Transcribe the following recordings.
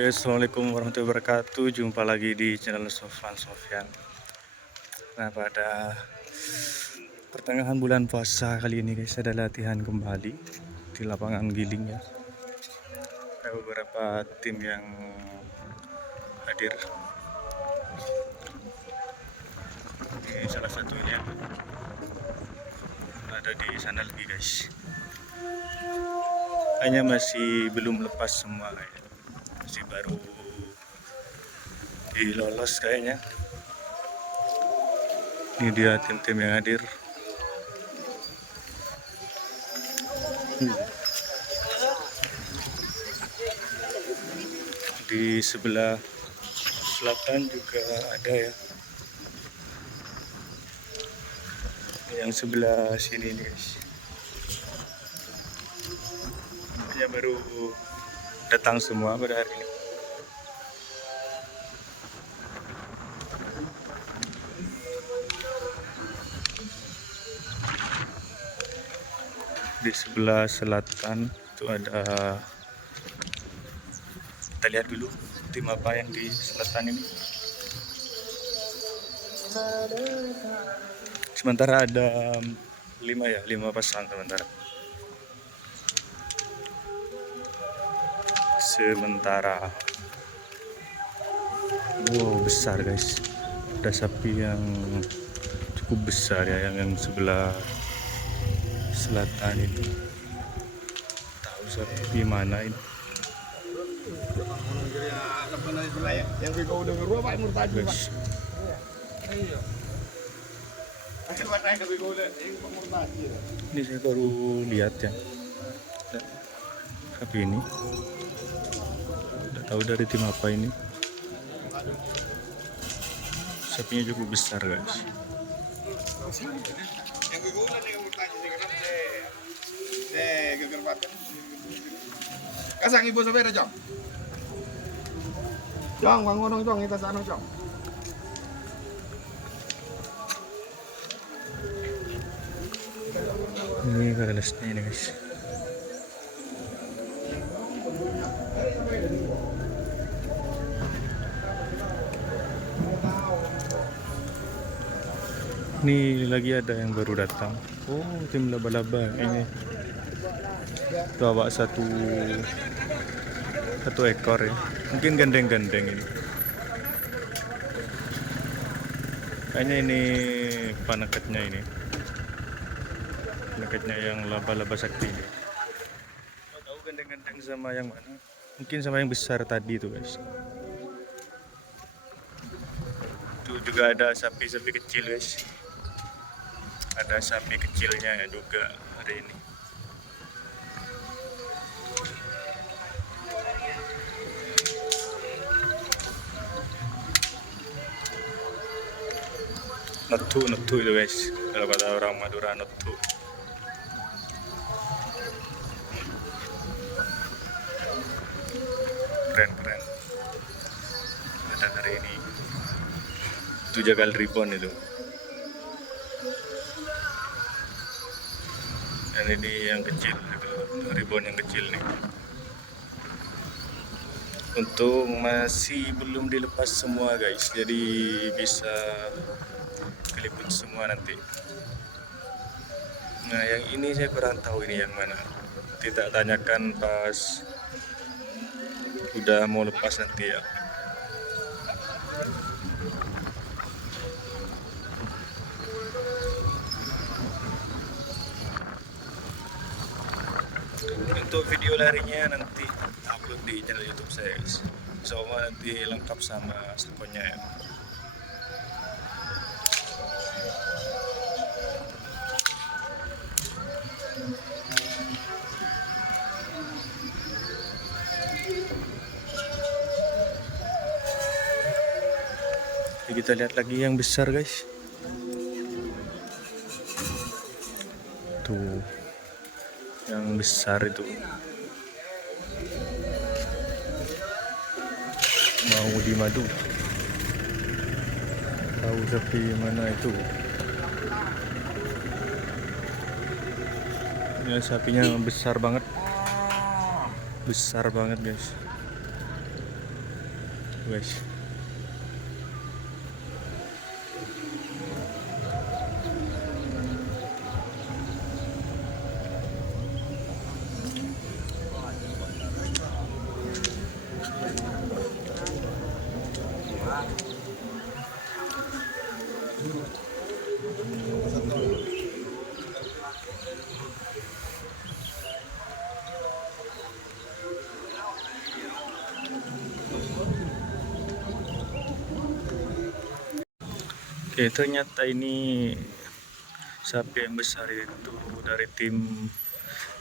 Assalamualaikum warahmatullahi wabarakatuh. Jumpa lagi di channel Sofan Sofyan. Nah, pada pertengahan bulan puasa kali ini guys, ada latihan kembali di lapangan Giling ya. Ada beberapa tim yang hadir. Ini salah satunya ada di sana lagi guys. Hanya masih belum lepas semua kayaknya. Masih baru dilolos kayaknya. Ini dia tim-tim yang hadir. Di sebelah selatan juga ada ya. Yang sebelah sini nih guys. Hanya baru datang semua pada hari ini. Di sebelah selatan itu ada, kita lihat dulu tim apa yang di selatan ini. Sementara ada 5 pasang sementara. Wow, besar guys, ada sapi yang cukup besar ya, yang sebelah selatan itu. Tahu sapi mana ini guys. Ini saya baru lihat ya, sapi ini tidak tahu dari tim apa ini. Sapinya cukup besar guys. Kasang ibu sampai ada Jong. Jong, bangun dong Jong, kita sana Jong. Ini kelasnya ini guys. Ini lagi ada yang baru datang. Oh, tim laba-laba ini. Bawa satu ekor ya. Mungkin gandeng-gandeng ini. Kayaknya ini panakatnya ini. Panakatnya yang laba-laba sakti ini. Nggak tahu gandeng-gandeng sama yang mana. Mungkin sama yang besar tadi itu guys. Itu juga ada sapi-sapi kecil guys. Ada sapi kecilnya ya juga hari ini. Notu itu guys, kalau kata orang Madura notu. Keren. Ada hari ini. Itu jagal ribbon itu. Dan ini yang kecil, ribbon yang kecil nih. Untuk masih belum dilepas semua guys, jadi bisa keliput semua nanti. Nah, yang ini saya kurang tahu ini yang mana. Tidak tanyakan pas udah mau lepas nanti ya. Untuk video larinya nanti upload di channel YouTube saya guys. Soalnya nanti lengkap sama sekonya ya. Jadi kita lihat lagi yang besar guys. Tuh, yang besar itu mau dimadu. Tahu sapi mana itu? Ya, sapinya besar banget guys. guys. Oke, ternyata ini sapi yang besar itu dari tim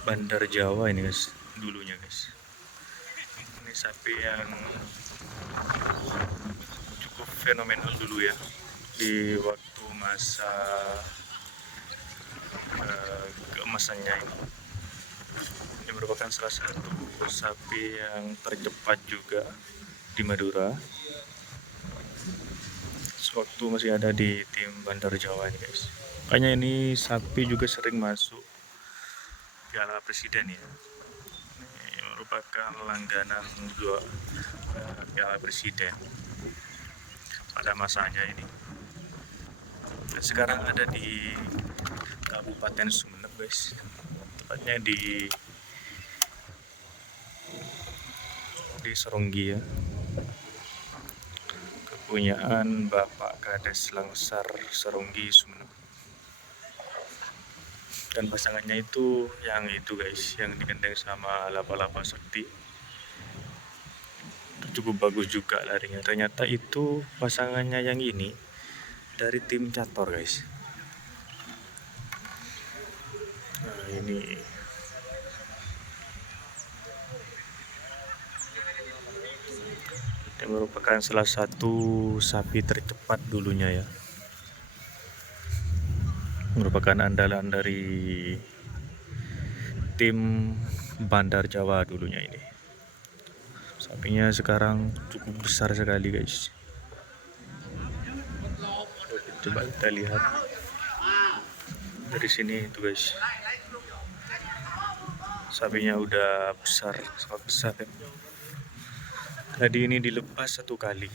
Bandar Jawa ini guys, dulunya guys. Ini sapi yang cukup fenomenal dulu ya, di waktu masa keemasannya ini. Ini merupakan salah satu sapi yang tercepat juga di Madura. Waktu masih ada di tim Bandar Jawa ini guys. Makanya ini sapi juga sering masuk Piala Presiden ya. Ini merupakan langganan juga Piala Presiden pada masanya ini. Dan sekarang ada di Kabupaten Sumeneb guys, tepatnya di Seronggi ya, kepunyaan Bapak Kades Langsar Seronggi Sumeneb. Dan pasangannya itu guys, yang digandeng sama Laba-Laba Sakti, itu cukup bagus juga larinya. Ternyata itu pasangannya yang ini dari tim Cator guys. Nah ini merupakan salah satu sapi tercepat dulunya ya, merupakan andalan dari tim Bandar Jawa dulunya ini. Sapinya sekarang cukup besar sekali guys. Coba kita lihat dari sini itu guys, sapinya udah besar, sangat besar ya. Tadi ini dilepas satu kali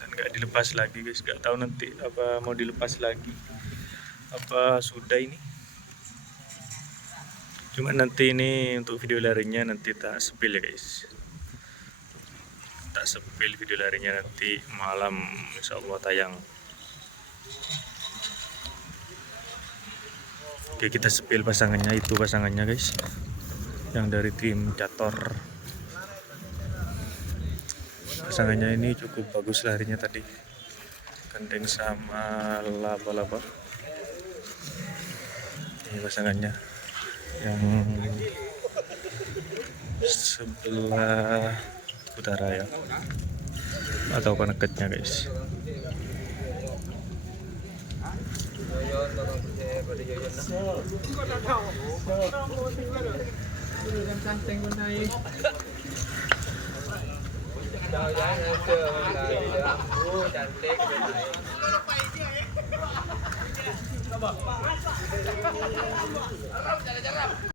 dan nggak dilepas lagi guys. Nggak tahu nanti apa mau dilepas lagi apa sudah ini. Cuma nanti ini untuk video larinya nanti tak spill ya guys. Tak spill video larinya nanti malam insya Allah tayang. Oke, kita spill pasangannya, itu pasangannya guys, yang dari tim Cator. Pasangannya ini cukup bagus larinya tadi, gandeng sama Laba-Laba. Ini pasangannya yang sebelah utara ya, atau koneketnya guys. Cantik.